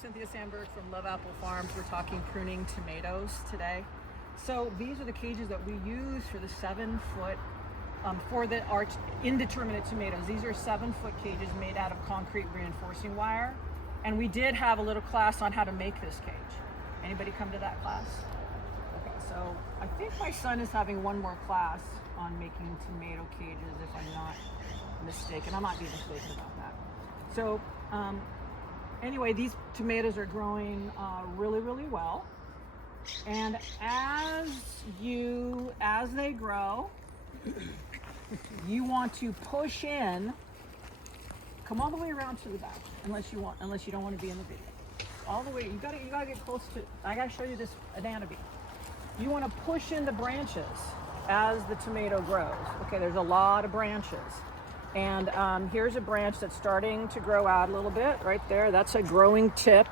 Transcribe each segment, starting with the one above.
Cynthia Sandberg from Love Apple Farms. We're talking pruning tomatoes today. So these are the cages that we use for the 7 foot, for our indeterminate tomatoes. These are 7 foot cages made out of concrete reinforcing wire. And we did have a little class on how to make this cage. Anybody come to that class? Okay, so I think my son is having one more class on making tomato cages, if I'm not mistaken. I might be mistaken about that. So anyway, these tomatoes are growing really, really well. And as they grow, you want to push in. Come all the way around to the back, unless you don't want to be in the video. All the way, you gotta get close to. I gotta show you this anatomy. You want to push in the branches as the tomato grows. Okay, there's a lot of branches, and here's a branch that's starting to grow out a little bit. Right there, that's a growing tip.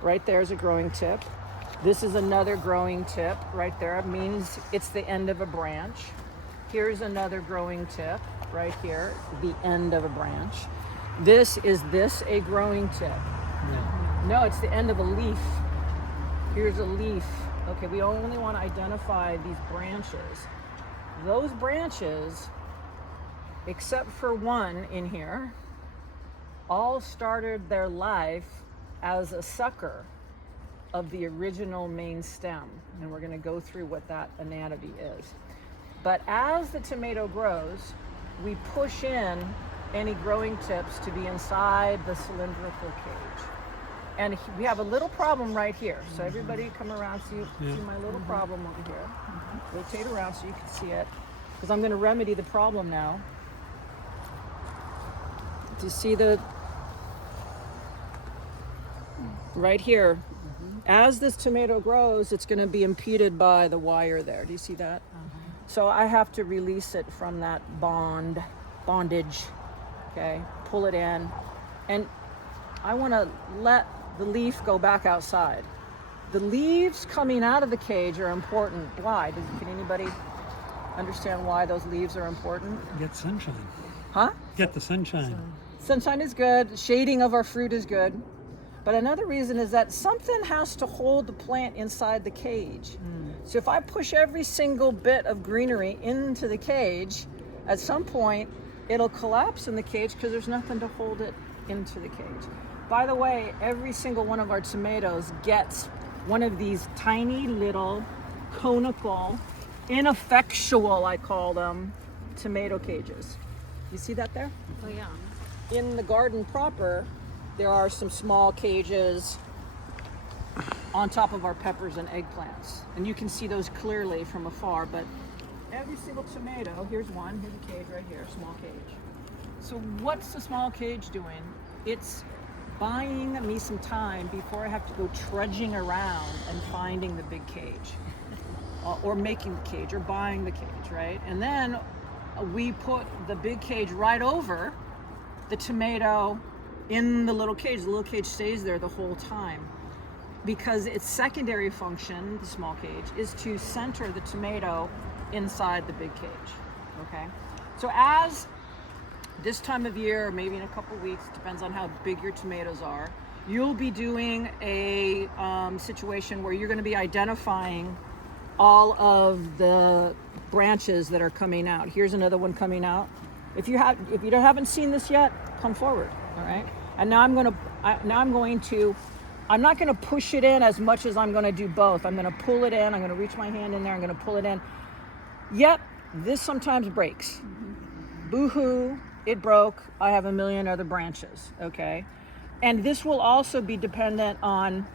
Right there's a growing tip. This is another growing tip. Right there, it means it's the end of a branch. Here's another growing tip. Right here, the end of a branch. Is this a growing tip? No, it's the end of a leaf. Here's a leaf. Okay, we only want to identify these branches. Those branches, except for one in here, all started their life as a sucker of the original main stem. And we're going to go through what that anatomy is. But as the tomato grows, we push in any growing tips to be inside the cylindrical cage. And we have a little problem right here. So everybody come around, see my little problem over here. Rotate around so you can see it, because I'm going to remedy the problem now. Do you see right here? As this tomato grows, it's going to be impeded by the wire there. Do you see that? So I have to release it from that bondage. Okay, pull it in, and I want to let the leaf go back outside. The leaves coming out of the cage are important. Why? Can anybody understand why those leaves are important? Get sunshine. Huh? Get the sunshine. Sunshine is good. Shading of our fruit is good. But another reason is that something has to hold the plant inside the cage. So if I push every single bit of greenery into the cage, at some point it'll collapse in the cage because there's nothing to hold it into the cage. By the way, every single one of our tomatoes gets one of these tiny little conical, ineffectual, I call them, tomato cages. You see that there? Oh yeah. In the garden proper, there are some small cages on top of our peppers and eggplants. And you can see those clearly from afar, but every single tomato, here's one, here's a cage right here, small cage. So what's the small cage doing? It's buying me some time before I have to go trudging around and finding the big cage. Or making the cage, or buying the cage, right? And then we put the big cage right over the tomato in the little cage. The little cage stays there the whole time, because its secondary function, the small cage, is to center the tomato inside the big cage. Okay, so as this time of year, maybe in a couple weeks, depends on how big your tomatoes are, you'll be doing a situation where you're going to be identifying all of the branches that are coming out. Here's another one coming out. If you haven't seen this yet, come forward. All right, and now I'm not going to push it in as much as I'm going to do both. I'm going to pull it in. I'm going to reach my hand in there. I'm going to pull it in. Yep, this sometimes breaks. Boo-hoo, it broke. I have a million other branches, okay? And this will also be dependent on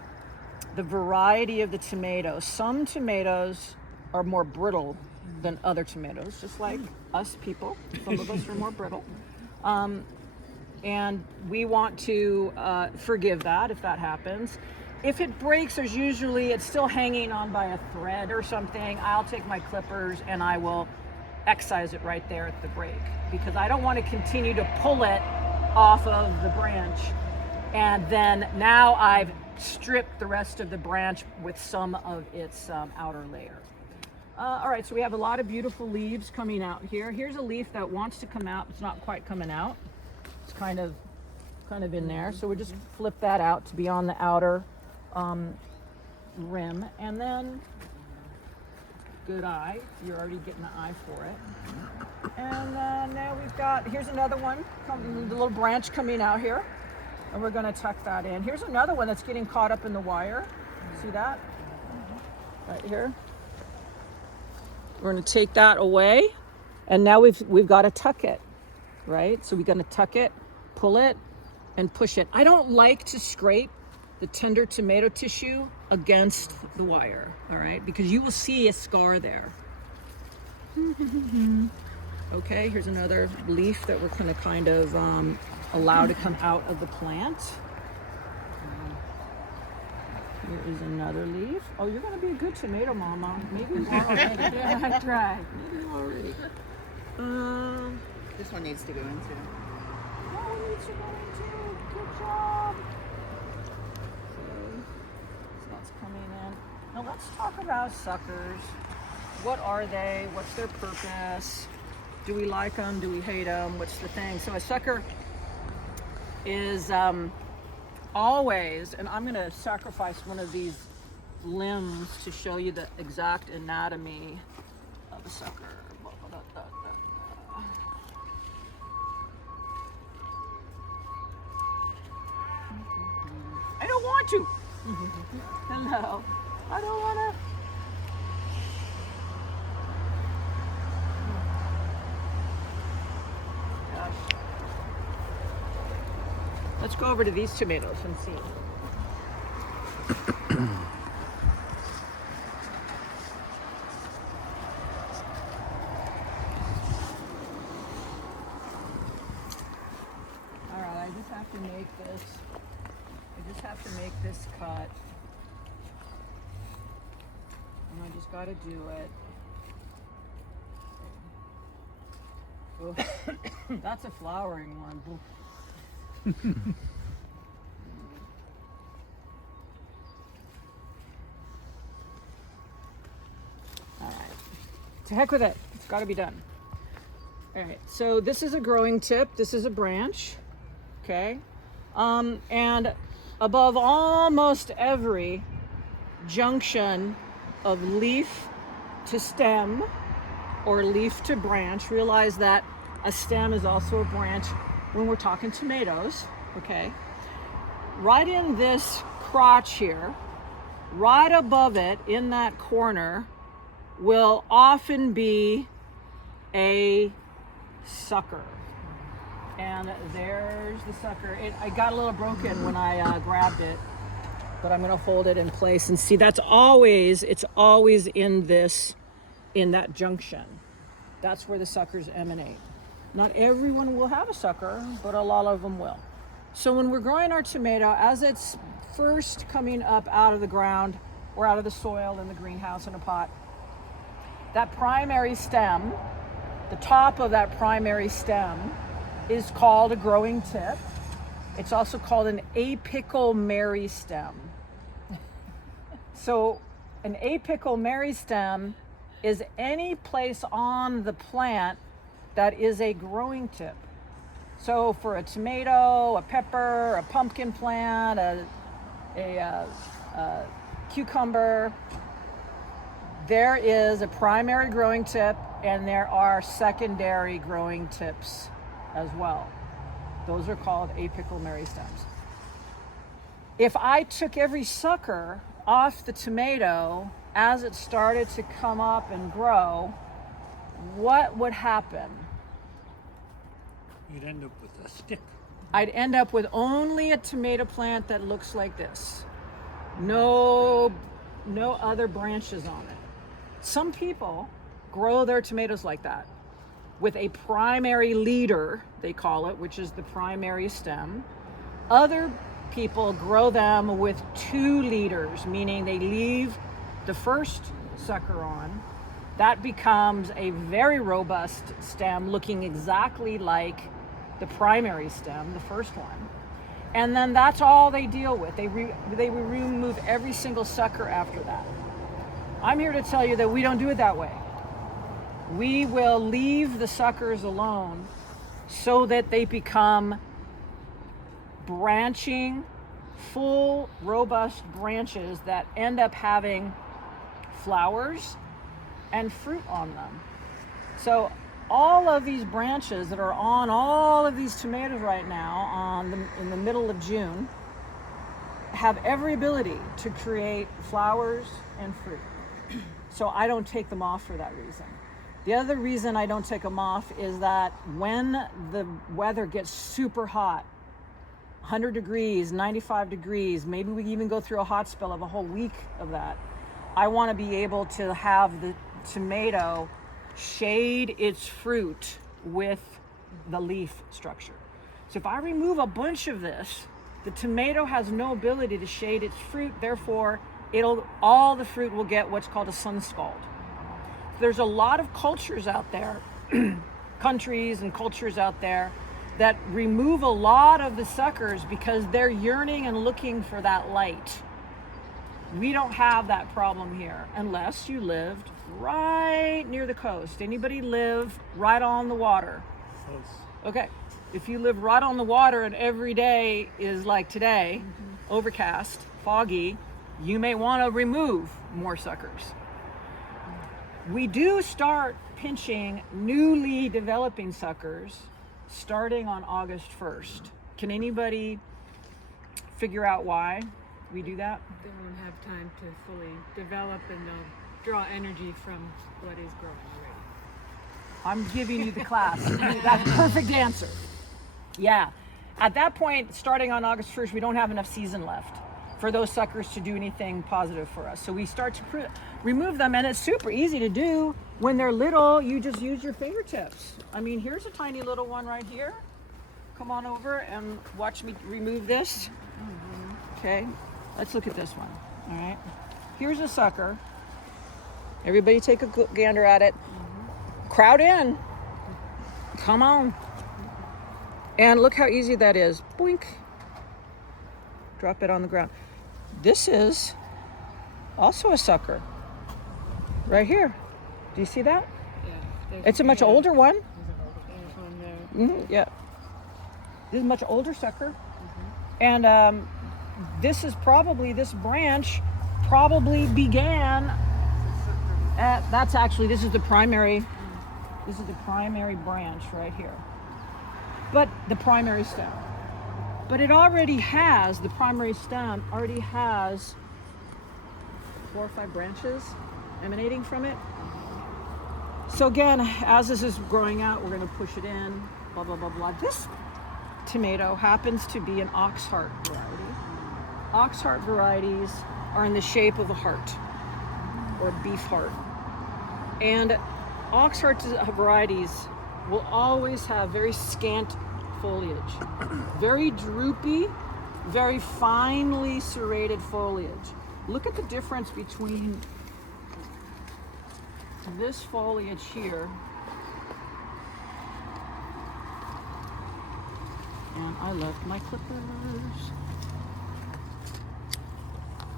the variety of the tomatoes. Some tomatoes are more brittle than other tomatoes, just like us people. Some of us are more brittle. And we want to forgive that if that happens. If it breaks, it's still hanging on by a thread or something, I'll take my clippers and I will excise it right there at the break, because I don't want to continue to pull it off of the branch, and then now I've stripped the rest of the branch with some of its outer layer. All right, so we have a lot of beautiful leaves coming out here. Here's a leaf that wants to come out. It's not quite coming out. It's kind of kind of in there. So we just flip that out to be on the outer rim. And then, good eye. You're already getting the eye for it. And now we've got, here's another one, the little branch coming out here. And we're gonna tuck that in. Here's another one that's getting caught up in the wire. See that? Right here. We're gonna take that away. And now we've got to tuck it, right? So we're gonna tuck it, pull it, and push it. I don't like to scrape the tender tomato tissue against the wire, all right? Because you will see a scar there. Okay, here's another leaf that we're gonna kind of allow to come out of the plant. Here is another leaf. Oh, you're gonna be a good tomato mama. Maybe more already. Yeah, I tried. Maybe more already. This one needs to go into. That one needs to go into. Good job. Okay. So that's coming in. Now let's talk about suckers. What are they? What's their purpose? Do we like them? Do we hate them? What's the thing? So a sucker is always, and I'm going to sacrifice one of these limbs to show you the exact anatomy of a sucker. I don't want to. Hello. I don't want to. Let's go over to these tomatoes and see. All right, I just have to make this. I just have to make this cut. And I just got to do it. Oh, that's a flowering one. All right, to heck with it. It's got to be done. All right, so this is a growing tip. This is a branch, okay? And above almost every junction of leaf to stem or leaf to branch, realize that a stem is also a branch when we're talking tomatoes, okay? Right in this crotch here, right above it in that corner will often be a sucker. And there's the sucker. I got a little broken when I grabbed it, but I'm gonna hold it in place and see it's always in that junction. That's where the suckers emanate. Not everyone will have a sucker, but a lot of them will. So when we're growing our tomato, as it's first coming up out of the ground or out of the soil in the greenhouse in a pot, that primary stem, the top of that primary stem is called a growing tip. It's also called an apical meristem. So an apical meristem is any place on the plant that is a growing tip. So for a tomato, a pepper, a pumpkin plant, a cucumber, there is a primary growing tip and there are secondary growing tips as well. Those are called apical meristems. If I took every sucker off the tomato as it started to come up and grow, what would happen? You'd end up with a stick. I'd end up with only a tomato plant that looks like this. No other branches on it. Some people grow their tomatoes like that, with a primary leader, they call it, which is the primary stem. Other people grow them with two leaders, meaning they leave the first sucker on. That becomes a very robust stem looking exactly like the primary stem, the first one. And then that's all they deal with. They remove every single sucker after that. I'm here to tell you that we don't do it that way. We will leave the suckers alone so that they become branching, full, robust branches that end up having flowers and fruit on them. So all of these branches that are on all of these tomatoes right now in the middle of June have every ability to create flowers and fruit. So I don't take them off for that reason. The other reason I don't take them off is that when the weather gets super hot, 100 degrees, 95 degrees, maybe we even go through a hot spell of a whole week of that, I want to be able to have the tomato shade its fruit with the leaf structure. So if I remove a bunch of this, the tomato has no ability to shade its fruit, therefore all the fruit will get what's called a sun scald. There's a lot of cultures out there, countries and cultures out there that remove a lot of the suckers because they're yearning and looking for that light. We don't have that problem here unless you lived right near the coast. Anybody live right on the water? Okay. If you live right on the water and every day is like today, overcast, foggy, you may want to remove more suckers. We do start pinching newly developing suckers starting on August 1st. Can anybody figure out why we do that? They won't have time to fully develop and they'll draw energy from what is growing already. I'm giving you the class. That's a perfect answer. Yeah. At that point, starting on August 1st, we don't have enough season left for those suckers to do anything positive for us. So we start to remove them, and it's super easy to do. When they're little, you just use your fingertips. I mean, here's a tiny little one right here. Come on over and watch me remove this. Okay, let's look at this one. All right, here's a sucker. Everybody take a gander at it. Crowd in. Come on. And look how easy that is. Boink. Drop it on the ground. This is also a sucker. Right here. Do you see that? Yeah. It's a much older one. There's one there. Yeah. This is a much older sucker. And this branch probably began at, this is the primary branch right here. But the primary stem. But the primary stem already has 4 or 5 branches emanating from it. So again, as this is growing out, we're going to push it in, blah, blah, blah, blah. This tomato happens to be an Oxheart variety. Oxheart varieties are in the shape of a heart, or a beef heart. And Oxheart varieties will always have very scant foliage, very droopy, very finely serrated foliage. Look at the difference between this foliage here and I left my clippers.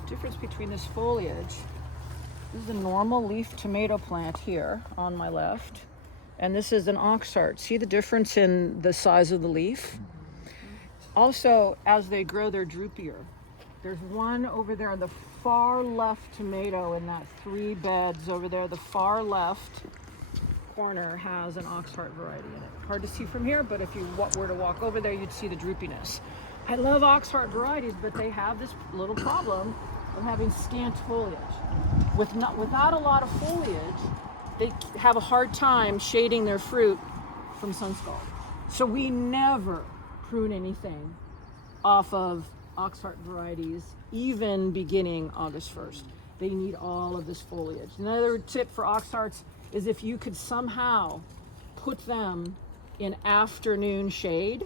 Difference between this foliage. This is a normal leaf tomato plant here on my left. And this is an Oxheart. See the difference in the size of the leaf? Also, as they grow, they're droopier. There's one over there on the far left tomato in that 3 beds over there. The far left corner has an Oxheart variety in it. Hard to see from here, but if you were to walk over there, you'd see the droopiness. I love Oxheart varieties, but they have this little problem of having scant foliage. Without a lot of foliage, they have a hard time shading their fruit from sun scald. So we never prune anything off of Oxheart varieties, even beginning August 1st. They need all of this foliage. Another tip for Oxhearts is if you could somehow put them in afternoon shade,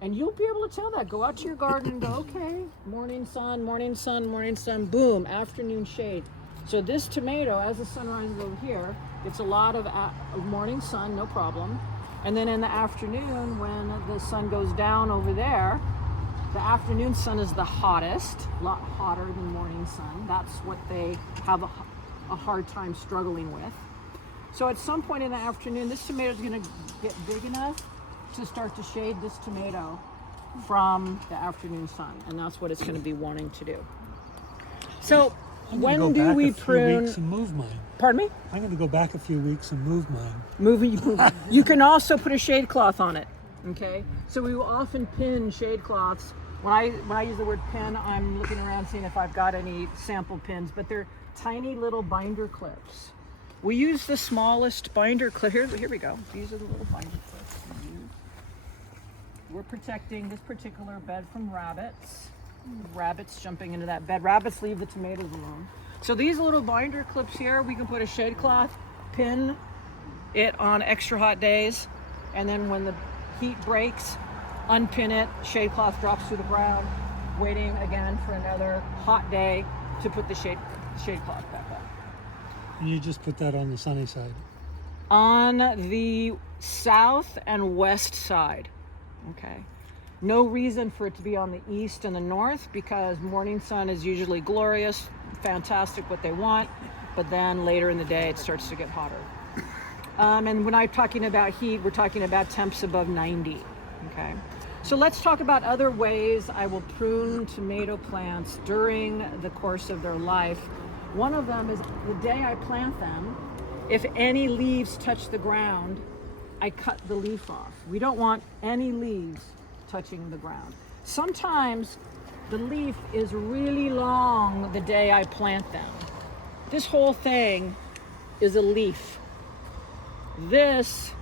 and you'll be able to tell that. Go out to your garden and go, okay, morning sun, morning sun, morning sun, boom, afternoon shade. So this tomato, as the sun rises over here, gets a lot of morning sun, no problem. And then in the afternoon, when the sun goes down over there, the afternoon sun is the hottest, a lot hotter than morning sun. That's what they have a hard time struggling with. So at some point in the afternoon, this tomato is going to get big enough to start to shade this tomato from the afternoon sun, and that's what it's going to be wanting to do. So I'm gonna when go do back we a few prune? weeks and move mine. Pardon me? I'm going to go back a few weeks and move mine. You can also put a shade cloth on it. Okay, so we will often pin shade cloths. When I use the word pin, I'm looking around seeing if I've got any sample pins, but they're tiny little binder clips. We use the smallest binder clip. Here we go. These are the little binder clips we use. We're protecting this particular bed from rabbits. Rabbits jumping into that bed. Rabbits leave the tomatoes alone. So these little binder clips here, we can put a shade cloth, pin it on extra hot days, and then when the heat breaks, unpin it, shade cloth drops to the ground, waiting again for another hot day to put the shade cloth back up. And you just put that on the sunny side. On the south and west side, okay? No reason for it to be on the east and the north, because morning sun is usually glorious, fantastic, what they want, but then later in the day it starts to get hotter. And when I'm talking about heat, we're talking about temps above 90, okay? So let's talk about other ways I will prune tomato plants during the course of their life. One of them is the day I plant them, if any leaves touch the ground, I cut the leaf off. We don't want any leaves touching the ground. Sometimes the leaf is really long the day I plant them. This whole thing is a leaf. This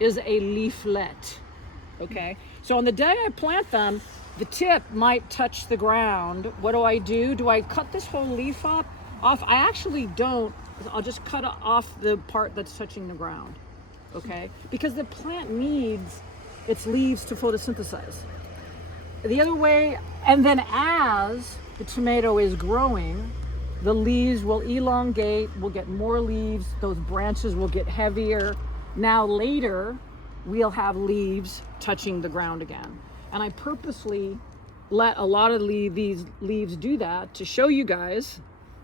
is a leaflet, okay? So on the day I plant them, the tip might touch the ground. What do? Do I cut this whole leaf off? I actually don't. I'll just cut off the part that's touching the ground, okay? Because the plant needs its leaves to photosynthesize. The other way, and then as the tomato is growing, the leaves will elongate, we'll get more leaves, those branches will get heavier. Now later, we'll have leaves touching the ground again. And I purposely let a lot of these leaves do that to show you guys,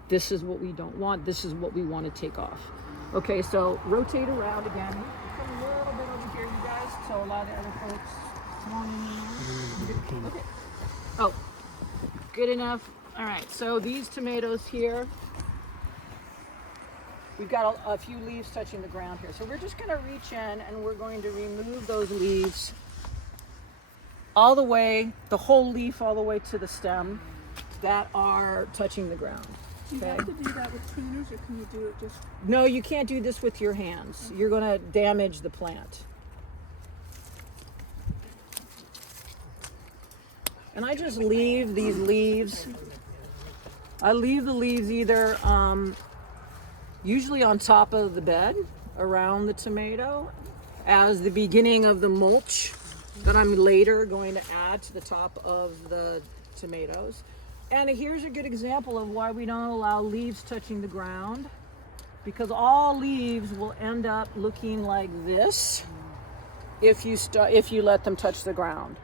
this is what we don't want, this is what we want to take off. Okay, so rotate around again. Come a little bit over here, you guys, so a lot of the other folks come on in here. Okay. Oh, good enough. All right, so these tomatoes here, we've got a few leaves touching the ground here. So we're just gonna reach in and we're going to remove those leaves all the way, the whole leaf all the way to the stem that are touching the ground. Do you have to do that with pruners, or can you do it just... No, you can't do this with your hands. You're gonna damage the plant. And I just leave these leaves. I leave the leaves either usually on top of the bed around the tomato as the beginning of the mulch that I'm later going to add to the top of the tomatoes. And here's a good example of why we don't allow leaves touching the ground, because all leaves will end up looking like this if you let them touch the ground.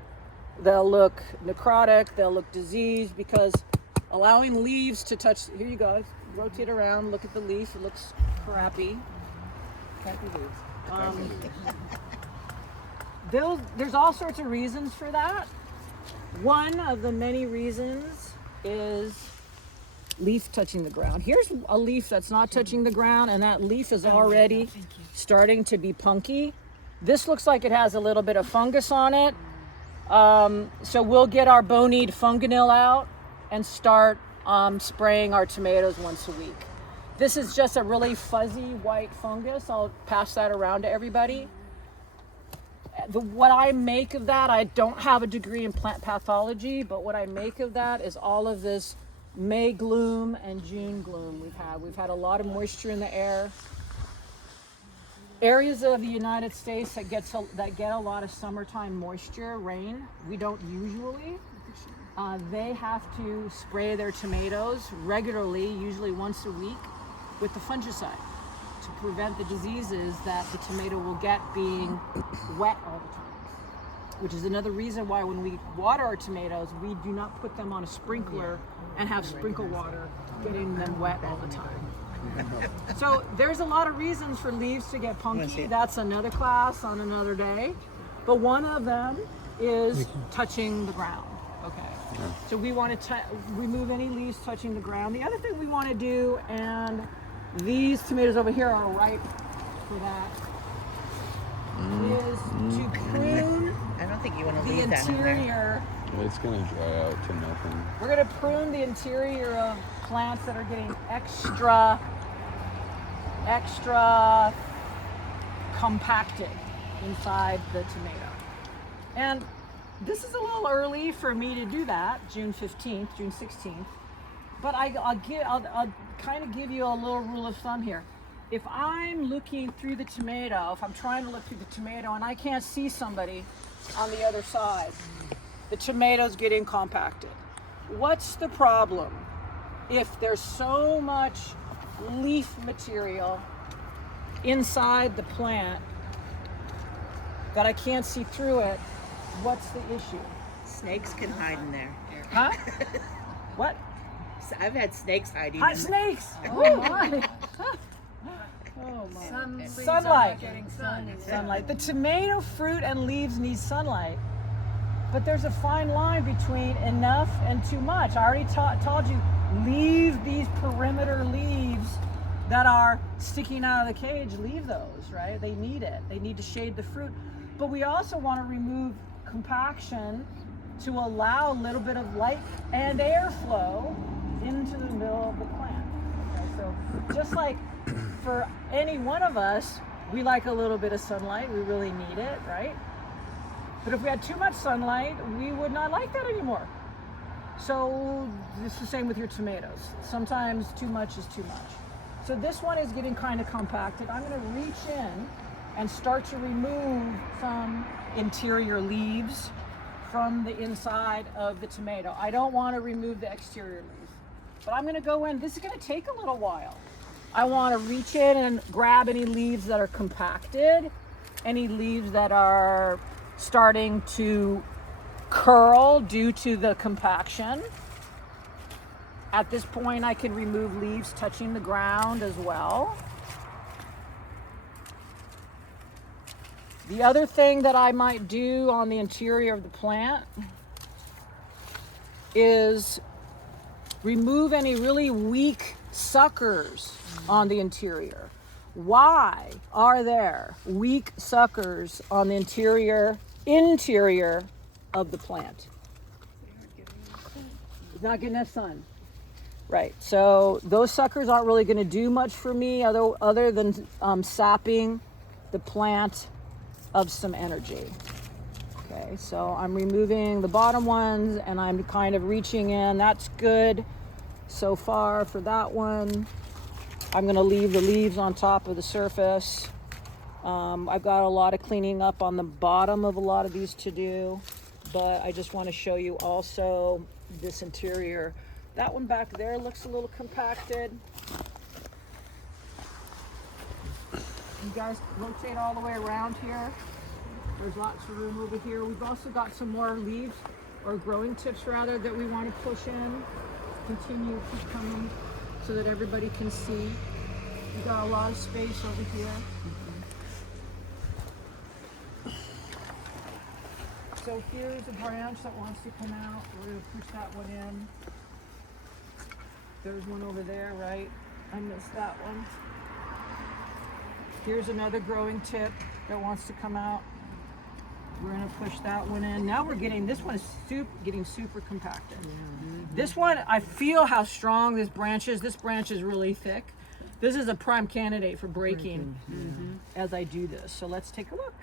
They'll look necrotic, they'll look diseased, because allowing leaves to touch, here you go, rotate around, look at the leaf, it looks crappy. Crappy leaves. There's all sorts of reasons for that. One of the many reasons is leaf touching the ground. Here's a leaf that's not touching the ground, and that leaf is already starting to be punky. This looks like it has a little bit of fungus on it. So we'll get our Bonide Funganil out and start spraying our tomatoes once a week. This is just a really fuzzy white fungus. I'll pass that around to everybody. What I make of that, I don't have a degree in plant pathology, but what I make of that is all of this May gloom and June gloom we've had a lot of moisture in the air. Areas of the United States that get a lot of summertime moisture, rain, we don't usually. They have to spray their tomatoes regularly, usually once a week, with the fungicide to prevent the diseases that the tomato will get being wet all the time. Which is another reason why when we water our tomatoes, we do not put them on a sprinkler and have sprinkle water getting them wet all the time. So there's a lot of reasons for leaves to get punky. That's another class on another day. But one of them is touching the ground. Okay. Yeah. So we want to remove any leaves touching the ground. The other thing we want to do, and these tomatoes over here are ripe for that, is to prune I don't think you want to the leave that in there. interior. It's gonna dry out to nothing. We're going to prune the interior of plants that are getting extra compacted inside the tomato. And this is a little early for me to do that, June 15th, June 16th. But I'll kind of give you a little rule of thumb here. If I'm looking through the tomato, if I'm trying to look through the tomato and I can't see somebody on the other side, the tomato's getting compacted. What's the problem? If there's so much leaf material inside the plant that I can't see through it, what's the issue? Snakes can hide in there. Huh? What? I've had snakes hiding Hot in snakes! Oh my! Oh my. Sunlight. Sunlight. The tomato fruit and leaves need sunlight, but there's a fine line between enough and too much. I already told you, leave these perimeter leaves that are sticking out of the cage, leave those, right? They need it. They need to shade the fruit. But we also want to remove compaction to allow a little bit of light and airflow into the middle of the plant. Okay, so just like for any one of us, we like a little bit of sunlight. We really need it, right? But if we had too much sunlight, we would not like that anymore. So it's the same with your tomatoes. Sometimes too much is too much. So this one is getting kind of compacted. I'm going to reach in and start to remove some interior leaves from the inside of the tomato. I don't want to remove the exterior leaves, but I'm going to go in. This is going to take a little while. I want to reach in and grab any leaves that are compacted, any leaves that are starting to curl due to the compaction. At this point, I can remove leaves touching the ground as well. The other thing that I might do on the interior of the plant is remove any really weak suckers on the interior. Why are there weak suckers on the interior of the plant? It's not getting enough sun. Right, so those suckers aren't really going to do much for me other than sapping the plant of some energy. Okay, so I'm removing the bottom ones and I'm kind of reaching in. That's good so far for that one. I'm going to leave the leaves on top of the surface. I've got a lot of cleaning up on the bottom of a lot of these to do, but I just want to show you also this interior. That one back there looks a little compacted. You guys rotate all the way around here. There's lots of room over here. We've also got some more leaves, or growing tips rather, that we want to push in. Continue, keep coming so that everybody can see. We've got a lot of space over here. So here's a branch that wants to come out. We're going to push that one in. There's one over there, right? I missed that one. Here's another growing tip that wants to come out. We're going to push that one in. Now we're getting, this one is getting super compacted. This one, I feel how strong this branch is. This branch is really thick. This is a prime candidate for breaking as I do this. So let's take a look.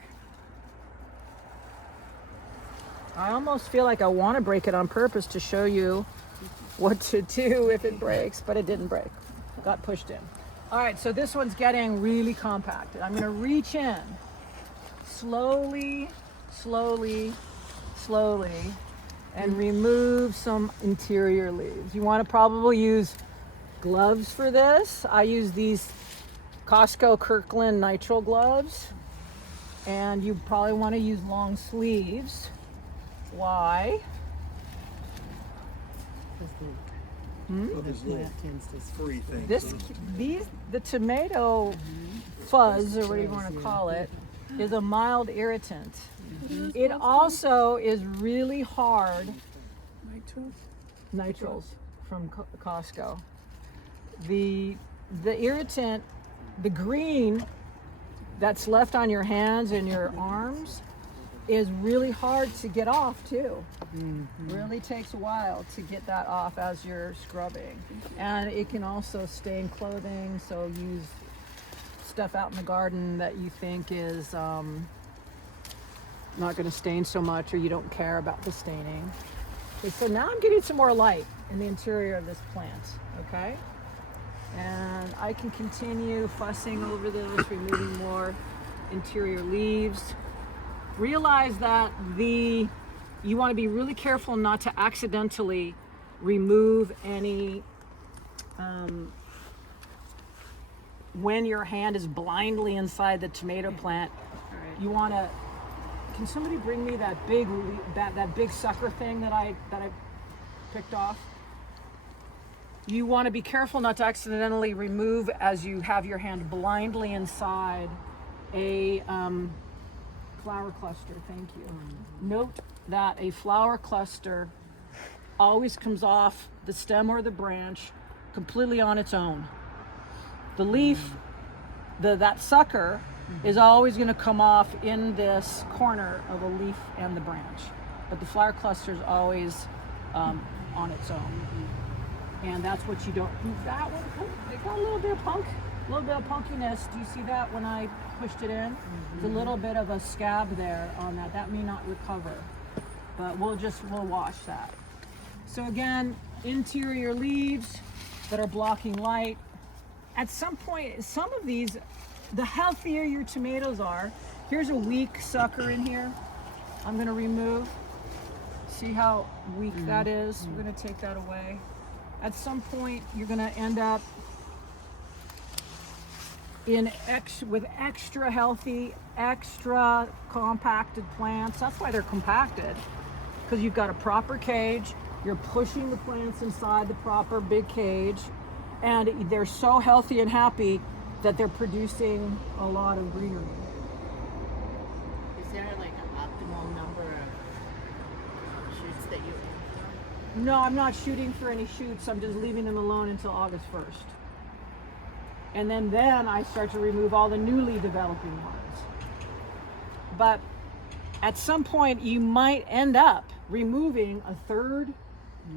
I almost feel like I want to break it on purpose to show you what to do if it breaks, but it didn't break. It got pushed in. All right, so this one's getting really compacted. I'm going to reach in slowly, and remove some interior leaves. You want to probably use gloves for this. I use these Costco Kirkland nitrile gloves, and you probably want to use long sleeves. Why? The tomato fuzz, or whatever you want to call it, is a mild irritant. It also is really hard. Nitrous. Nitrals from Costco. The irritant, the green that's left on your hands and your arms is really hard to get off too. Really takes a while to get that off as you're scrubbing. And it can also stain clothing, so use stuff out in the garden that you think is not going to stain so much, or you don't care about the staining. Okay, so now I'm getting some more light in the interior of this plant, okay? And I can continue fussing over this, removing more interior leaves. Realize that you want to be really careful not to accidentally remove any when your hand is blindly inside the tomato plant. You want to. Can somebody bring me that big that big sucker thing that I picked off? You want to be careful not to accidentally remove as you have your hand blindly inside a flower cluster. Thank you. Note that a flower cluster always comes off the stem or the branch completely on its own. The leaf, that sucker, is always going to come off in this corner of a leaf and the branch, but the flower cluster is always on its own. And that's what you don't. That one, it got a little bit of punkiness. Do you see that when I pushed it in? There's a little bit of a scab there on that. That may not recover, but we'll wash that. So again, interior leaves that are blocking light. At some point, some of these, the healthier your tomatoes are. Here's a weak sucker in here. I'm going to remove. See how weak that is? We're going to take that away. At some point, you're going to end up with extra healthy, extra compacted plants. That's why they're compacted, because you've got a proper cage. You're pushing the plants inside the proper big cage, and they're so healthy and happy that they're producing a lot of greenery. Is there like an optimal number of shoots that you aim for? No, I'm not shooting for any shoots. I'm just leaving them alone until August 1st. And then I start to remove all the newly developing ones. But at some point, you might end up removing a third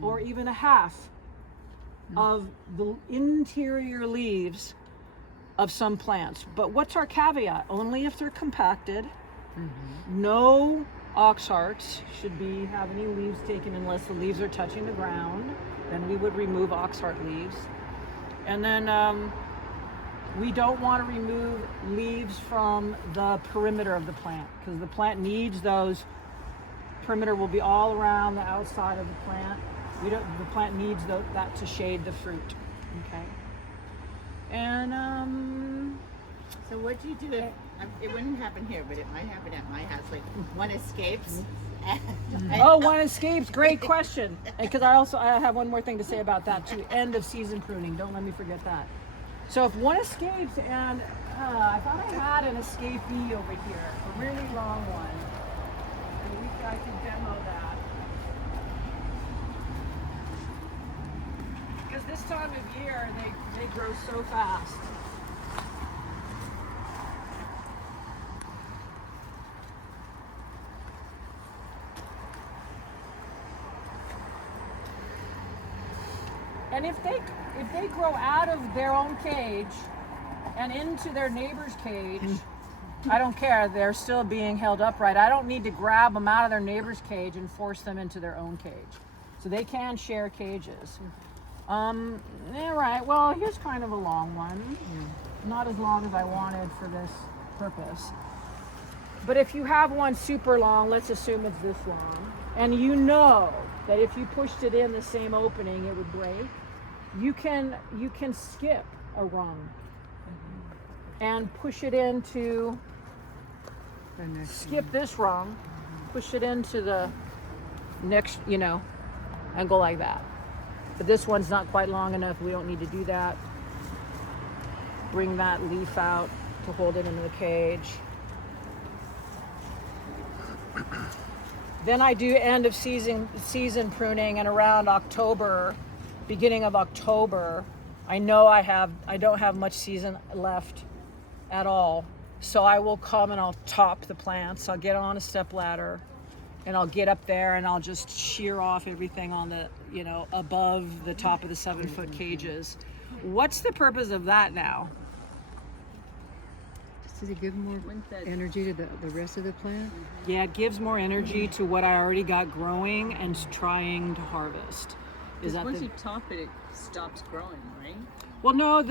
or even a half of the interior leaves of some plants. But what's our caveat? Only if they're compacted. No Oxhearts should have any leaves taken unless the leaves are touching the ground. Then we would remove Oxheart leaves. And then we don't want to remove leaves from the perimeter of the plant, because the plant needs those. Perimeter will be all around the outside of the plant. The plant needs that to shade the fruit. Okay. And So what do you do if it wouldn't happen here, but it might happen at my house? Like one escapes. One escapes. Great question. Because I have one more thing to say about that too. End of season pruning. Don't let me forget that. So if one escapes, and I thought I had an escapee over here, a really long one, and I could demo that. Because this time of year they grow so fast. And if they grow out of their own cage and into their neighbor's cage, I don't care. They're still being held upright. I don't need to grab them out of their neighbor's cage and force them into their own cage. So they can share cages. Right. Well, here's kind of a long one. Not as long as I wanted for this purpose. But if you have one super long, let's assume it's this long, and you know that if you pushed it in the same opening, it would break. You can skip a rung and push it into, skip this rung, push it into the next, and go like that. But this one's not quite long enough. We don't need to do that. Bring that leaf out to hold it into the cage. Then I do end of season pruning, and around October, beginning of October, I know I don't have much season left at all. So I will come and I'll top the plants. I'll get on a step ladder and I'll get up there and I'll just shear off everything on the, above the top of the 7-foot cages. What's the purpose of that now? Does it give more energy to the rest of the plant? Yeah, it gives more energy to what I already got growing and trying to harvest. Is that once you top it, it stops growing, right? Well, no,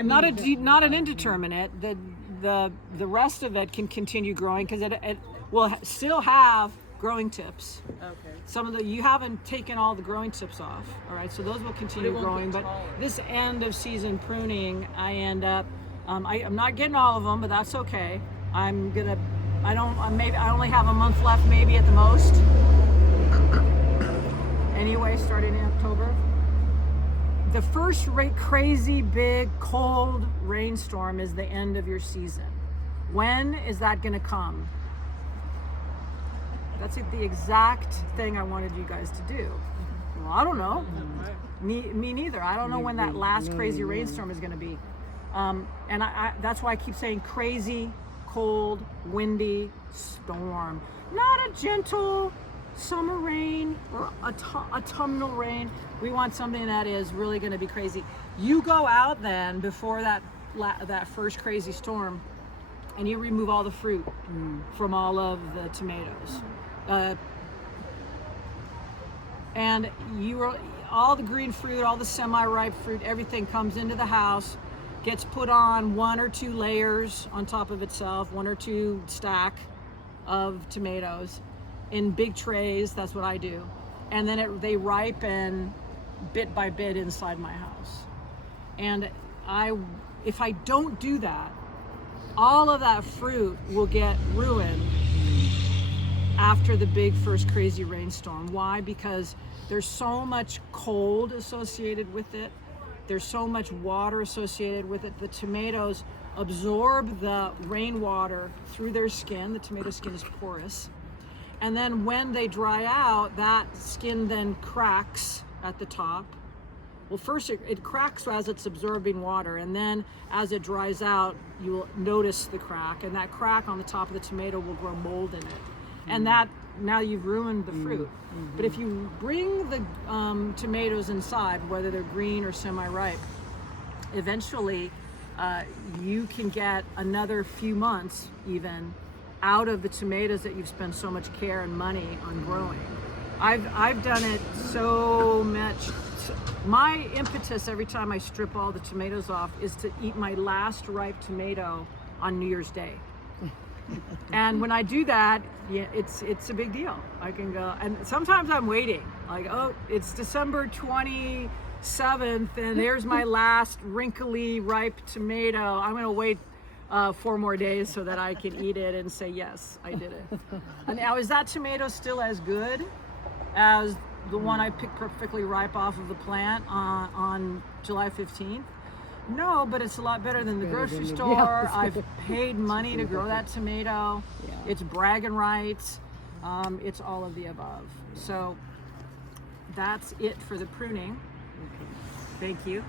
not an indeterminate. The rest of it can continue growing because it will still have growing tips. Okay. You haven't taken all the growing tips off. All right, so those will continue growing. But this end of season pruning, I end up. I'm not getting all of them, but that's okay. I only have a month left, maybe at the most. Anyway, starting in October. The first crazy big cold rainstorm is the end of your season. When is that going to come? That's the exact thing I wanted you guys to do. Well, I don't know. Me neither. I don't know when that last crazy rainstorm is going to be. And that's why I keep saying crazy, cold, windy storm. Not a gentle summer rain or autumnal rain. We want something that is really going to be crazy. You go out then before that first crazy storm and you remove all the fruit from all of the tomatoes. And all the green fruit, all the semi-ripe fruit, everything comes into the house, gets put on 1 or 2 layers on top of itself, 1 or 2 stack of tomatoes in big trays. That's what I do. And then they ripen bit by bit inside my house. And if I don't do that, all of that fruit will get ruined after the big first crazy rainstorm. Why? Because there's so much cold associated with it. There's so much water associated with it. The tomatoes absorb the rainwater through their skin. The tomato skin is porous. And then when they dry out, that skin then cracks at the top. Well, first it cracks as it's absorbing water, and then as it dries out, you will notice the crack, and that crack on the top of the tomato will grow mold in it. And that, now you've ruined the fruit. But if you bring the tomatoes inside, whether they're green or semi-ripe, eventually you can get another few months even out of the tomatoes that you've spent so much care and money on growing. I've done it so much. My impetus every time I strip all the tomatoes off is to eat my last ripe tomato on New Year's Day. And when I do that, yeah, it's a big deal. I can go, and sometimes I'm waiting, like, oh, it's December 27th, and there's my last wrinkly ripe tomato. I'm gonna wait 4 more days so that I can eat it and say, yes, I did it. And now, is that tomato still as good as the one I picked perfectly ripe off of the plant on July 15th? No, but it's a lot better than the grocery store. I've paid money to grow that tomato. It's bragging rights. It's all of the above. So that's it for the pruning. Thank you.